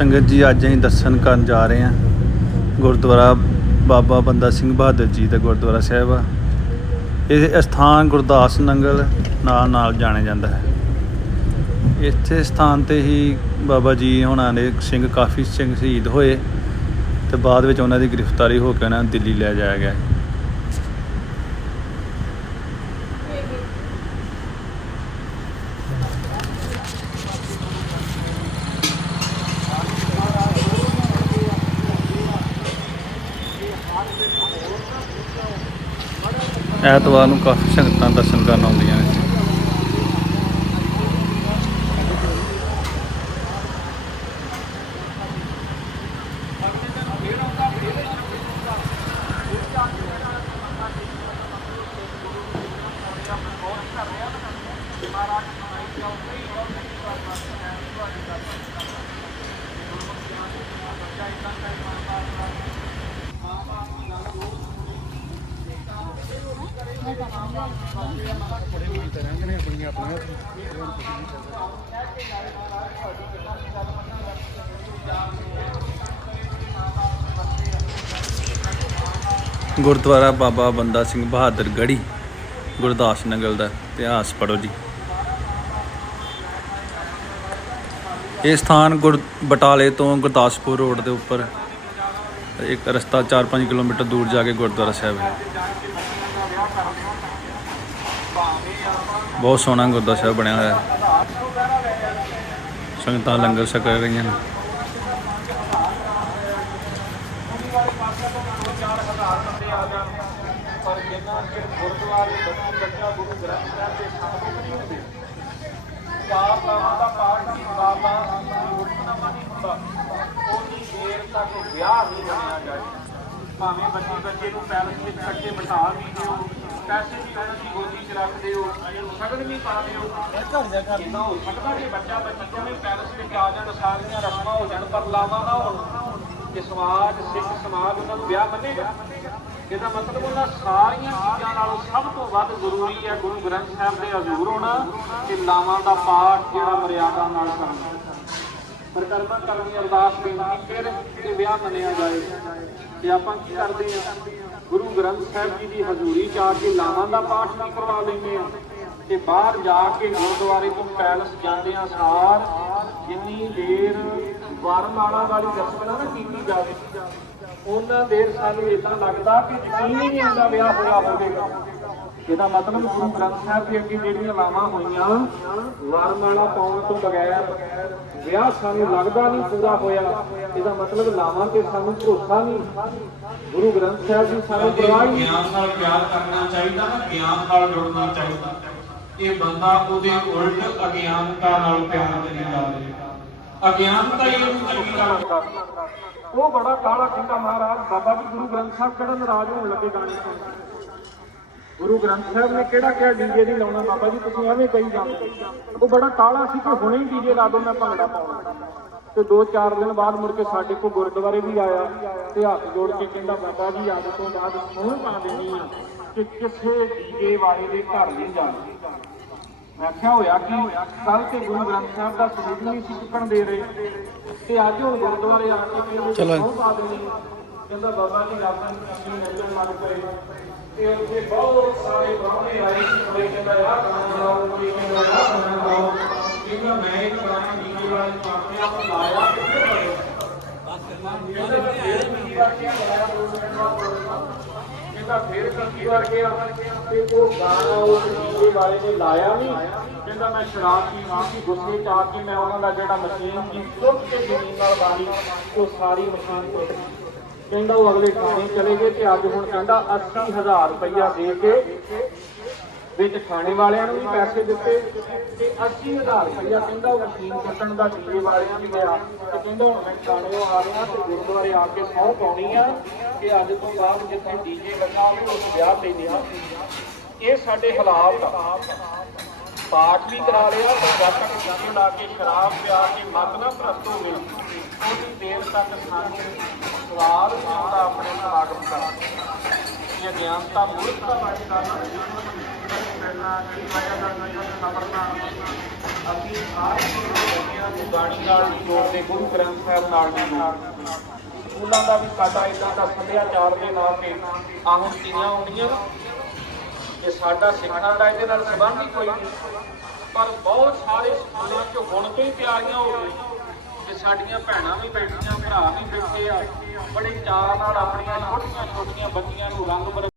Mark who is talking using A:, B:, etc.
A: ਸੰਗਤ ਜੀ, ਅੱਜ ਅਸੀਂ ਦਰਸ਼ਨ ਕਰਨ ਜਾ ਰਹੇ ਹਾਂ। ਗੁਰਦੁਆਰਾ ਬਾਬਾ ਬੰਦਾ ਸਿੰਘ ਬਹਾਦਰ ਜੀ ਦਾ ਗੁਰਦੁਆਰਾ ਸਾਹਿਬ ਆ। ਇਹ ਸਥਾਨ ਗੁਰਦਾਸ ਨੰਗਲ ਨਾਲ ਨਾਲ ਜਾਣਿਆ ਜਾਂਦਾ ਹੈ। ਇੱਥੇ ਸਥਾਨ ਤੇ ਹੀ ਬਾਬਾ ਜੀ ਹੁਣਾਂ ਦੇ ਸਿੰਘ ਕਾਫੀ ਸਿੰਘ ਸ਼ਹੀਦ ਹੋਏ ਤੇ ਬਾਅਦ ਵਿੱਚ ਉਹਨਾਂ ਦੀ ਗ੍ਰਿਫਤਾਰੀ ਹੋ ਕੇ ਉਹਨਾਂ ਨੂੰ ਦਿੱਲੀ ਲੈ ਜਾਇਆ ਗਿਆ। ਐਤਵਾਰ ਨੂੰ ਕਾਫੀ ਸੰਗਤਾਂ ਦਰਸ਼ਨ ਕਰਨ ਆਉਂਦੀਆਂ ਨੇ ਗੁਰਦੁਆਰਾ ਬਾਬਾ ਬੰਦਾ ਸਿੰਘ ਬਹਾਦਰ ਗੜੀ ਗੁਰਦਾਸ ਨਗਰ ਦਾ ਇਤਿਹਾਸ ਪੜੋ ਜੀ। ਇਹ ਸਥਾਨ ਗੁਰ ਬਟਾਲੇ ਤੋਂ ਗੁਰਦਾਸਪੁਰ ਰੋਡ ਦੇ ਉੱਪਰ, ਇੱਕ ਰਸਤਾ 4-5 ਕਿਲੋਮੀਟਰ ਦੂਰ ਜਾ ਕੇ ਗੁਰਦੁਆਰਾ ਸਾਹਿਬ ਹੈ। ਬਹੁਤ ਸੋਹਣਾ ਗੁਰਦੁਆਰਾ ਸਾਹਿਬ ਬਣਿਆ ਹੋਇਆ। ਹੈ ਸੰਗਤਾਂ ਲੰਗਰ ਛਕ ਰਹੀਆਂ ਨੇ।
B: ਚਾਰ ਨਾਮਾਂ ਦਾ ਪਾਠ ਨਹੀਂ ਹੁੰਦਾ ਤਾਂ ਹੁਕਮਨਾਮਾ ਨਹੀਂ ਹੁੰਦਾ ਉਨੀ ਦੇਰ ਤੱਕ ਵਿਆਹ ਨਹੀਂ ਮੰਨਿਆ ਜਾਏ ਭਾਵੇਂ ਬੱਚੀ ਬੱਚੇ ਨੂੰ ਪੈਲਸ ਵਿੱਚ ਕੱਟੇ ਬਿਠਾ ਵੀ ਦਿਓ ਪੈਸੇ ਵੀ ਉਹਨਾਂ ਦੀ ਗੋਦੀ 'ਚ ਰੱਖ ਦਿਓ ਸ਼ਗਨ ਵੀ ਪਾ ਦਿਓ ਕਿੰਨਾ ਹੋ। ਸਕਦਾ ਕਿ ਬੱਚਾ ਬੱਚੀ ਦੋਵੇਂ ਪੈਲਸ ਵਿੱਚ ਆ ਜਾਣ, ਸਾਰੀਆਂ ਰਸਮਾਂ ਹੋ ਜਾਣ ਪਰ ਲਾਵਾਂ ਨਾ ਹੋਣ, ਕਿ ਸਮਾਜ, ਸਿੱਖ ਸਮਾਜ ਉਹਨਾਂ ਨੂੰ ਵਿਆਹ ਮੰਨੇਗਾ। ਇਹਦਾ ਮਤਲਬ ਉਹਨਾਂ ਸਾਰੀਆਂ ਚੀਜ਼ਾਂ ਨਾਲੋਂ ਸਭ ਤੋਂ ਵੱਧ ਜ਼ਰੂਰੀ ਹੈ ਗੁਰੂ ਗ੍ਰੰਥ ਸਾਹਿਬ ਦੇ ਹਜ਼ੂਰ ਹੋਣਾ ਤੇ ਲਾਵਾਂ ਦਾ ਪਾਠ ਜਿਹੜਾ ਮਰਿਆਦਾ ਨਾਲ ਕਰਨਾ। ਪਰਿਕਰਮਾ ਕਰਨ ਦੀ ਅਰਦਾਸ ਬੇਨਤੀ ਫਿਰ ਤੇ ਵਿਆਹ ਮੰਨਿਆ ਜਾਏ। ਤੇ ਆਪਾਂ ਕੀ ਕਰਦੇ ਆ ਗੁਰੂ ਗ੍ਰੰਥ ਸਾਹਿਬ ਜੀ ਦੀ ਹਜ਼ੂਰੀ ਚ ਆ ਕੇ ਲਾਵਾਂ ਦਾ ਪਾਠ ਵੀ ਕਰਵਾ ਲੈਂਦੇ ਆ ਤੇ ਬਾਹਰ ਜਾ ਕੇ ਗੁਰਦੁਆਰੇ ਤੋਂ ਪੈਲਸ ਜਾਂਦੇ ਆ ਸਾਰ, ਜਿੰਨੀ ਦੇਰ ਵਰਮਾਲਾ ਵਾਲੀ ਰਸਮ ਨਾ ਕੀਤੀ ਜਾਵੇ, ਉਹਨਾਂ ਦੇਰ ਸਾਨੂੰ ਇਦਾਂ ਲੱਗਦਾ ਕਿ ਯਕੀਨ ਹੀ ਨਹੀਂ ਆਉਂਦਾ ਵਿਆਹ ਹੋਇਆ ਹੋਵੇਗਾ। ਇਹਦਾ ਮਤਲਬ ਗੁਰੂ ਗ੍ਰੰਥ ਸਾਹਿਬ ਦੇ ਅੱਗੇ ਜਿਹੜੀਆਂ ਲਾਵਾਂ ਹੋਈਆਂ ਵਰਮਾਲਾ ਪਾਉਣ ਤੋਂ ਬਗੈਰ ਵਿਆਹ ਸਾਨੂੰ ਲੱਗਦਾ ਨਹੀਂ ਪੂਰਾ ਹੋਇਆ। ਇਹਦਾ ਮਤਲਬ ਲਾਵਾਂ ਤੇ ਸਾਨੂੰ ਭਰੋਸਾ ਨਹੀਂ। ਗੁਰੂ ਗ੍ਰੰਥ ਸਾਹਿਬ ਦੀ ਸਾਨੂੰ ਪਰਵਾਹ ਨਹੀਂ
C: ਗਿਆਨ ਨਾਲ ਪਿਆਰ ਕਰਨਾ ਚਾਹੀਦਾ ਨਾ ਗਿਆਨ ਨਾਲ ਜੁੜਨਾ ਚਾਹੀਦਾ। ਇਹ ਬੰਦਾ ਉਹਦੇ ਉਲਟ ਅਗਿਆਨਤਾ ਨਾਲ ਪਿਆਰ ਕਰੀ ਜਾ ਰਿਹਾ। ਅਗਿਆਨਤਾ ਹੀ ਉਹਨੂੰ ਚੰਗੀ ਲੱਗਦਾ।
B: ਉਹ ਬੜਾ ਕਾਲਾ ਕਹਿੰਦਾ ਮਹਾਰਾਜ ਬਾਬਾ ਜੀ ਗੁਰੂ ਗ੍ਰੰਥ ਸਾਹਿਬ ਕਿਹੜਾ ਨਾਰਾਜ਼ ਹੋਣ ਲੱਗੇ ਗਾਣੇ ਸੁਣ ਕੇ। ਗੁਰੂ ਗ੍ਰੰਥ ਸਾਹਿਬ ਨੇ ਕਿਹੜਾ ਕਿਹਾ ਡੀਜੇ ਦੀ ਲਾਉਣਾ ਬਾਬਾ ਜੀ? ਤੁਸੀਂ ਐਵੇਂ ਕਹੀ ਜਾਂਦੇ। ਉਹ ਬੜਾ ਕਾਲਾ ਸੀ ਕਿ ਹੁਣੇ ਹੀ ਡੀਜੇ ਲਾ ਦੋ ਮੈਂ ਭੰਗੜਾ ਪਾਉਣਾ। ਤੇ ਦੋ ਚਾਰ ਦਿਨ ਬਾਅਦ ਮੁੜ ਕੇ ਸਾਡੇ ਕੋਲ ਗੁਰਦੁਆਰੇ ਵੀ ਆਇਆ ਤੇ ਹੱਥ ਜੋੜ ਕੇ ਕਹਿੰਦਾ ਬਾਬਾ ਜੀ ਅੱਜ ਤੋਂ ਬਾਅਦ ਸਹੁੰ ਪਾ ਦਿੰਦੀ ਆ ਕਿ ਕਿਸੇ ਡੀਜੇ ਵਾਲੇ ਦੇ ਘਰ ਨਹੀਂ ਜਾਣਾ। ਮੈਂ ਕਿਹਾ ਹੋਇਆ ਕਿ? ਕੱਲ ਤੇ ਗੁਰੂ ਗ੍ਰੰਥ ਸਾਹਿਬ ਦਾ ਸਰੂਪ ਨਹੀਂ ਸੀ ਚੁੱਕਣ ਦੇ ਰਹੇ। ਤੇ ਅੱਜ ਹੁਣ ਗੁਰਦੁਆਰੇ ਆ ਕੇ। ਉਹ ਪਾ ਦੇਣੀ ਕਹਿੰਦਾ ਬਾਬਾ ਜੀ ਆਪਾਂ ਨੂੰ ਅਸੀਂ ਨੱਚਣ ਲੱਗ ਪਏ। ਤੇ ਉੱਥੇ ਬਹੁਤ ਸਾਰੇ ਬ੍ਰਾਹਮਣੇ ਆਏ ਸੀ ਕੋਈ ਕਹਿੰਦਾ ਯਾਰ ਗਾਣਾ ਗਾਓ ਕੋਈ ਕਹਿੰਦਾ ਯਾਰ ਗਾਣਾ ਗਾਓ ਕਹਿੰਦਾ ਮੈਂ ਇੱਕ ਗਾਣਾ ਡੀਜੇ ਵਾਲੇ ਪਾਸੇ ਆਪ ਲਾਇਆ ਤੇ ਫਿਰ ਕਹਿੰਦਾ ਫੇਰ ਕੀ ਵਾਰ ਗਿਆ ਤੇ ਉਹ ਗਾਣਾ ਉਹ ਡੀਜੇ ਵਾਲੇ ਨੇ ਲਾਇਆ ਨਹੀਂ ਕਹਿੰਦਾ ਮੈਂ ਸ਼ਰਾਬ ਪੀ ਸੀ ਗੁੱਸੇ ਚ ਆ ਕੇ ਮੈਂ ਉਹਨਾਂ ਦਾ ਜਿਹੜਾ ਮਸ਼ੀਨ ਸੀ ਸੁੱਟ ਕੇ ਜ਼ਮੀਨ ਨਾਲ ਬਾਰੀ ਉਹ ਸਾਰੀ ਮਸ਼ੀਨ ਟੁੱਟ ਗਈ। ਕਹਿੰਦਾ ਉਹ ਅਗਲੇ ਥਾਣੇ ਚਲੇ ਗਏ ਤੇ ਅੱਜ ਹੁਣ ਕਹਿੰਦਾ 80000 ਰੁਪਇਆ ਦੇ ਕੇ ਵਿੱਚ ਥਾਣੇ ਵਾਲਿਆਂ ਨੂੰ ਵੀ ਪੈਸੇ ਦਿੱਤੇ ਤੇ 80000 ਰੁਪਇਆ ਕਹਿੰਦਾ ਉਹ ਮਸ਼ੀਨ ਕੱਟਣ ਦਾ ਡੀਜੇ ਵਾਲਿਆਂ ਨੂੰ ਲਿਆ ਤੇ ਕਹਿੰਦਾ ਹੁਣ ਮੈਂ ਥਾਣੇੋਂ ਆ ਰਿਹਾ ਤੇ ਗੁਰਦੁਆਰੇ ਆ ਕੇ ਸਹੁੰ ਪਾਉਣੀ ਆ ਕਿ ਅੱਜ ਤੋਂ ਬਾਅਦ ਜਿੱਥੇ ਡੀਜੇ ਲੱਗਾ ਹੋਵੇ ਉਸ ਵਿਆਹ ਤੇ ਲਿਆ ਇਹ ਸਾਡੇ ਹਾਲਾਤ ਆ। ਪਾਠ ਵੀ ਕਰਾ ਲਿਆ ਤੇ ਜਦ ਤੱਕ ਡੀਜੇ ਲਾ ਕੇ ਸ਼ਰਾਬ ਪਿਆ ਕੇ ਮਤ ਨਾ ਭ੍ਰਸ਼ਟ ਹੋਵੇ ਉਹਦੀ ਦੇਰ ਤੱਕ ਸਾਨੂੰ ਸਵਾਲ ਨਹੀਂ ਆਪਣੇ ਸਮਾਗਮ ਦਾ ਇਹ ਅਗਿਆਨਤਾ ਮੂਰਖਤਾ ਵਾਲੀ ਦਾ ਨਾ ਪਹਿਲਾਂ ਕੀ ਵਜ੍ਹਾ ਦਾ ਨਹੀਂ ਸਮਰਨਾ ਅਸੀਂ ਸਾਰੇ ਗੁਰੂ ਨੂੰ ਬਾਣੀ ਨਾਲ ਨਹੀਂ ਜੋੜਦੇ ਗੁਰੂ ਗ੍ਰੰਥ ਸਾਹਿਬ ਨਾਲ ਨਹੀਂ ਜੋੜਦੇ ਸਕੂਲਾਂ ਦਾ ਵੀ ਸਾਡਾ ਇਦਾਂ ਦਾ ਸੱਭਿਆਚਾਰ ਦੇ ਨਾਂ ਤੇ ਆਹ ਹੁਣ ਤੀਆਂ ਆਉਂਦੀਆਂ। ਕਿ ਸਾਡਾ ਸਿੱਖਾਂ ਦਾ ਇਹਦੇ ਨਾਲ ਸੰਬੰਧ ਹੀ ਕੋਈ ਨਹੀਂ। ਪਰ ਬਹੁਤ ਸਾਰੇ ਸਕੂਲਾਂ 'ਚ ਹੁਣ ਤੋਂ ਹੀ ਤਿਆਰੀਆਂ ਹੋ ਗਈਆਂ ਕਿ ਸਾਡੀਆਂ ਭੈਣਾਂ ਵੀ ਬੈਠੀਆਂ, ਭਰਾ ਵੀ ਬੈਠੇ ਆ। ਬੜੇ ਚਾਅ ਨਾਲ ਆਪਣੀਆਂ ਛੋਟੀਆਂ ਛੋਟੀਆਂ ਬੱਚੀਆਂ ਨੂੰ ਰੰਗ ਬਰ